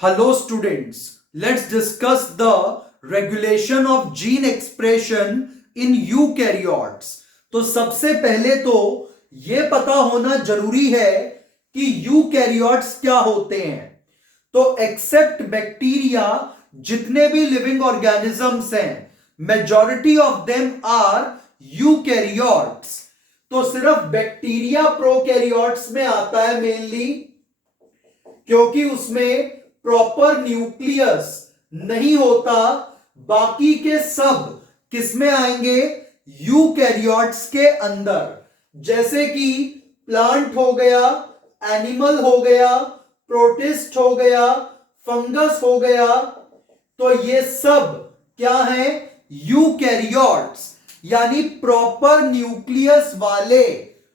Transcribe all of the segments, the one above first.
Hello students, let's discuss the regulation of gene expression in eukaryotes। तो सबसे पहले तो यह पता होना जरूरी है कि यूकैरियोट्स क्या होते हैं। तो एक्सेप्ट बैक्टीरिया जितने भी लिविंग ऑर्गेनिजम्स हैं, majority of them are eukaryotes. तो सिर्फ बैक्टीरिया प्रोकैरियोट्स में आता है मेनली, क्योंकि उसमें प्रॉपर न्यूक्लियस नहीं होता। बाकी के सब किसमें आएंगे? यूकैरियोट्स के अंदर। जैसे कि प्लांट हो गया, एनिमल हो गया, प्रोटिस्ट हो गया, फंगस हो गया। तो ये सब क्या है? यूकैरियोट्स, यानी प्रॉपर न्यूक्लियस वाले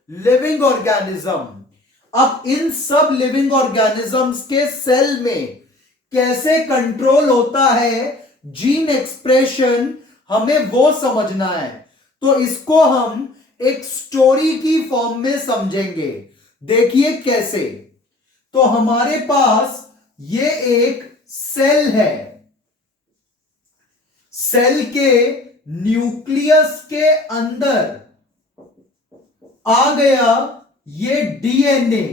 लिविंग ऑर्गेनिज्म। अब इन सब लिविंग ऑर्गेनिजम्स के सेल में कैसे कंट्रोल होता है जीन एक्सप्रेशन, हमें वो समझना है। तो इसको हम एक स्टोरी की फॉर्म में समझेंगे। देखिए कैसे। तो हमारे पास ये एक सेल है। सेल के न्यूक्लियस के अंदर आ गया ये डीएनए।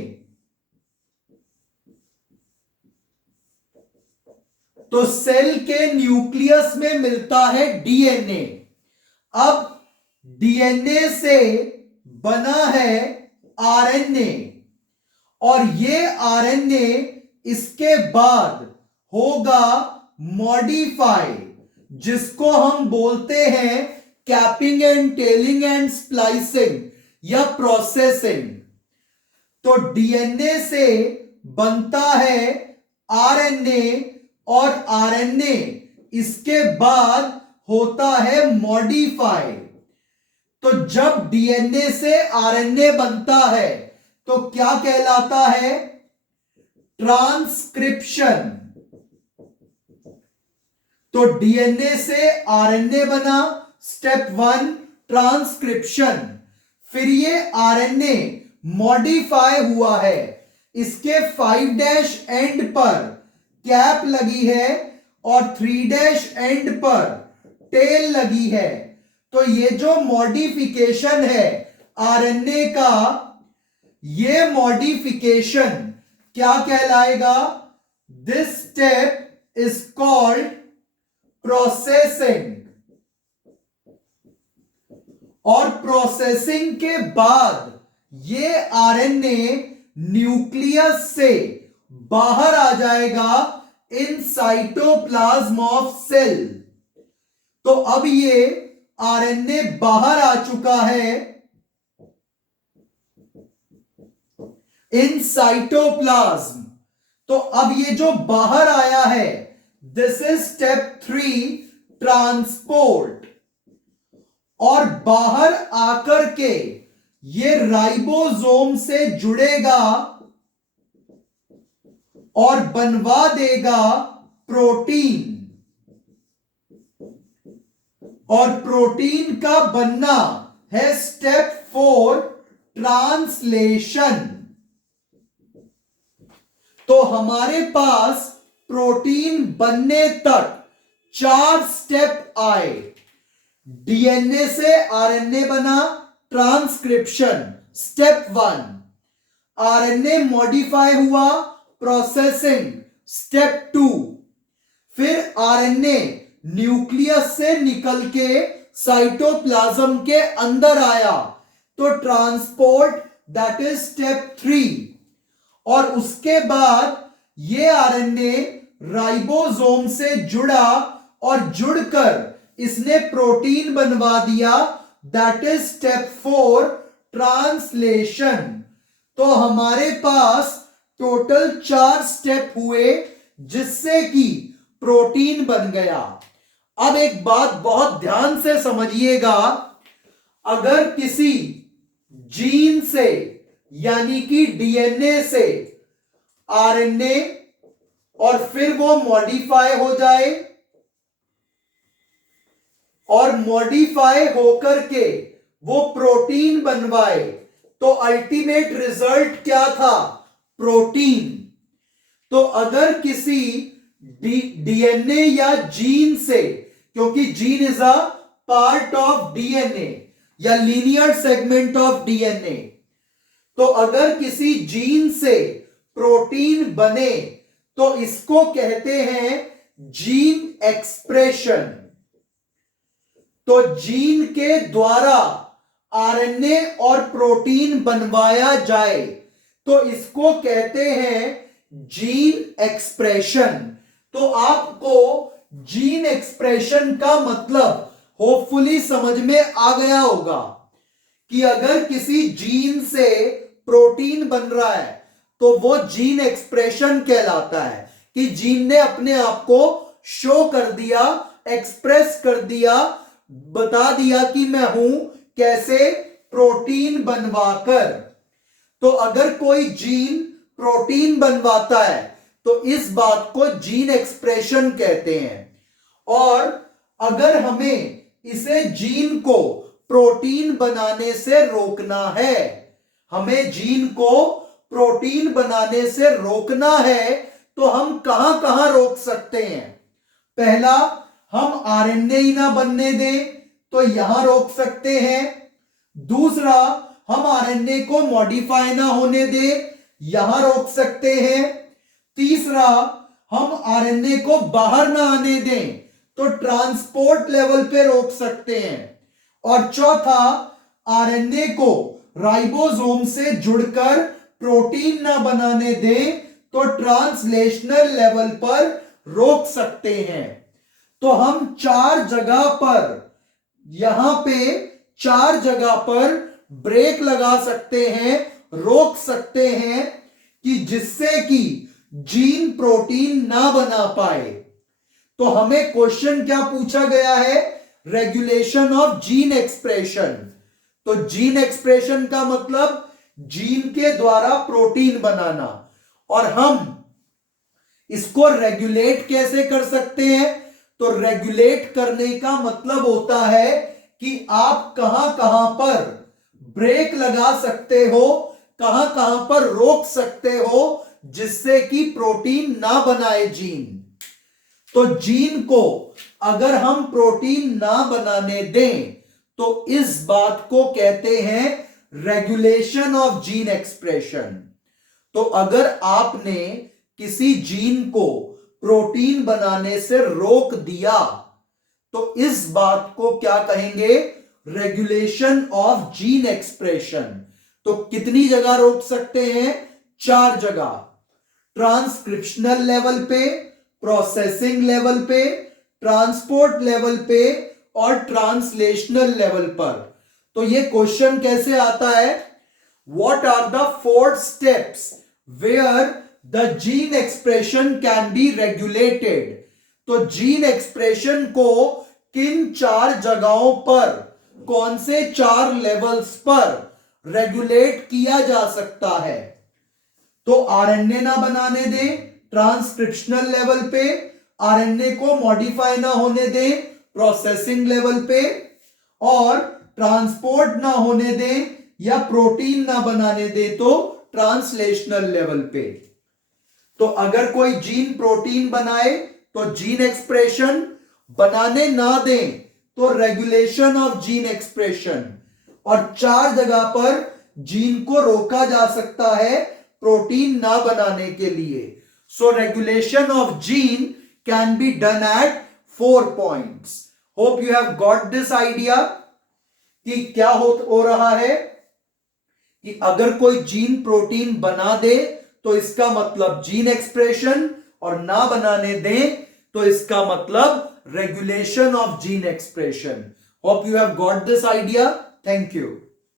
तो सेल के न्यूक्लियस में मिलता है डीएनए। अब डीएनए से बना है आरएनए, और ये आरएनए इसके बाद होगा मॉडिफाई, जिसको हम बोलते हैं capping and telling and splicing या प्रोसेसिंग। तो डीएनए से बनता है आरएनए, और आरएनए इसके बाद होता है मॉडिफाई। तो जब डीएनए से आरएनए बनता है तो क्या कहलाता है? ट्रांसक्रिप्शन। तो डीएनए से आरएनए बना, स्टेप 1 ट्रांसक्रिप्शन। फिर ये आरएनए मॉडिफाई हुआ है, इसके 5' एंड पर कैप लगी है और 3' एंड पर टेल लगी है। तो ये जो मॉडिफिकेशन है आरएनए का, ये मॉडिफिकेशन क्या कहलाएगा? This step is called processing. और प्रोसेसिंग के बाद ये आरएनए न्यूक्लियस से बाहर आ जाएगा इन साइटोप्लाज्म ऑफ सेल। तो अब ये आरएनए बाहर आ चुका है इन साइटोप्लाज्म। तो अब ये जो बाहर आया है, दिस इज स्टेप 3 ट्रांसपोर्ट। और बाहर आकर के ये राइबोसोम से जुड़ेगा और बनवा देगा प्रोटीन। और प्रोटीन का बनना है स्टेप 4 ट्रांसलेशन। तो हमारे पास प्रोटीन बनने तक 4 स्टेप आए। डीएनए से आरएनए बना, ट्रांसक्रिप्शन स्टेप 1। आरएनए मॉडिफाई हुआ, प्रोसेसिंग स्टेप 2। फिर आरएनए न्यूक्लियस से निकल के साइटोप्लाज्म के अंदर आया, तो ट्रांसपोर्ट, दैट इज स्टेप 3। और उसके बाद ये आरएनए राइबोसोम से जुड़ा और जुड़कर इसने प्रोटीन बनवा दिया, दैट इज स्टेप 4 ट्रांसलेशन। तो हमारे पास टोटल 4 स्टेप हुए जिससे कि प्रोटीन बन गया। अब एक बात बहुत ध्यान से समझिएगा। अगर किसी जीन से यानी कि डीएनए से आरएनए और फिर वो मॉडिफाई हो जाए, और मॉडिफाई होकर के वो प्रोटीन बनवाए, तो अल्टीमेट रिजल्ट क्या था? प्रोटीन। तो अगर किसी डीएनए या जीन से, क्योंकि gene is a part of DNA या लीनियर सेगमेंट ऑफ डीएनए, तो अगर किसी जीन से प्रोटीन बने तो इसको कहते हैं जीन एक्सप्रेशन। तो जीन के द्वारा आरएनए और प्रोटीन बनवाया जाए तो इसको कहते हैं जीन एक्सप्रेशन। तो आपको जीन एक्सप्रेशन का मतलब होपफुली समझ में आ गया होगा कि अगर किसी जीन से प्रोटीन बन रहा है तो वो जीन एक्सप्रेशन कहलाता है, कि जीन ने अपने आप को शो कर दिया, एक्सप्रेस कर दिया, बता दिया कि मैं हूं, कैसे, प्रोटीन बनवाकर। तो अगर कोई जीन प्रोटीन बनवाता है तो इस बात को जीन एक्सप्रेशन कहते हैं। और अगर हमें इसे जीन को प्रोटीन बनाने से रोकना है, हमें जीन को प्रोटीन बनाने से रोकना है, तो हम कहां कहां रोक सकते हैं? पहला, हम आरएनए ही ना बनने दें तो यहां रोक सकते हैं। दूसरा, हम आरएनए को मॉडिफाई ना होने दें, यहां रोक सकते हैं। तीसरा, हम आरएनए को बाहर ना आने दें तो ट्रांसपोर्ट लेवल पे रोक सकते हैं। और चौथा, आरएनए को राइबोसोम से जुड़कर प्रोटीन ना बनाने दें तो ट्रांसलेशनल लेवल पर रोक सकते हैं। तो हम चार जगह पर, यहां पे चार जगह पर ब्रेक लगा सकते हैं, रोक सकते हैं, कि जिससे कि जीन प्रोटीन ना बना पाए। तो हमें क्वेश्चन क्या पूछा गया है? Regulation of gene expression. तो जीन एक्सप्रेशन का मतलब जीन के द्वारा प्रोटीन बनाना, और हम इसको रेगुलेट कैसे कर सकते हैं? तो रेगुलेट करने का मतलब होता है कि आप कहां कहां पर ब्रेक लगा सकते हो, कहां कहां पर रोक सकते हो, जिससे कि प्रोटीन ना बनाए जीन। तो जीन को अगर हम प्रोटीन ना बनाने दें तो इस बात को कहते हैं रेगुलेशन ऑफ जीन एक्सप्रेशन। तो अगर आपने किसी जीन को प्रोटीन बनाने से रोक दिया तो इस बात को क्या कहेंगे? Regulation of gene expression. तो कितनी जगह रोक सकते हैं? चार जगह। ट्रांसक्रिप्शनल लेवल पे, प्रोसेसिंग लेवल पे, ट्रांसपोर्ट लेवल पे और ट्रांसलेशनल लेवल पर। तो ये क्वेश्चन कैसे आता है? What are the 4 steps where the gene expression can be regulated? तो जीन एक्सप्रेशन को किन चार जगहों पर, कौन से 4 लेवल्स पर रेगुलेट किया जा सकता है? तो आरएनए ना बनाने दें ट्रांसक्रिप्शनल लेवल पे, आरएनए को मॉडिफाई ना होने दें प्रोसेसिंग लेवल पे, और ट्रांसपोर्ट ना होने दें या प्रोटीन ना बनाने दें तो ट्रांसलेशनल लेवल पे। तो अगर कोई जीन प्रोटीन बनाए तो जीन एक्सप्रेशन, बनाने ना दें तो रेगुलेशन ऑफ जीन एक्सप्रेशन, और 4 जगह पर जीन को रोका जा सकता है प्रोटीन ना बनाने के लिए। So regulation of gene can be done at 4 points. Hope you have got this idea कि क्या हो रहा है कि अगर कोई जीन प्रोटीन बना दे तो इसका मतलब जीन एक्सप्रेशन, और ना बनाने दे तो इसका मतलब regulation of gene expression. Hope you have got this idea. Thank you.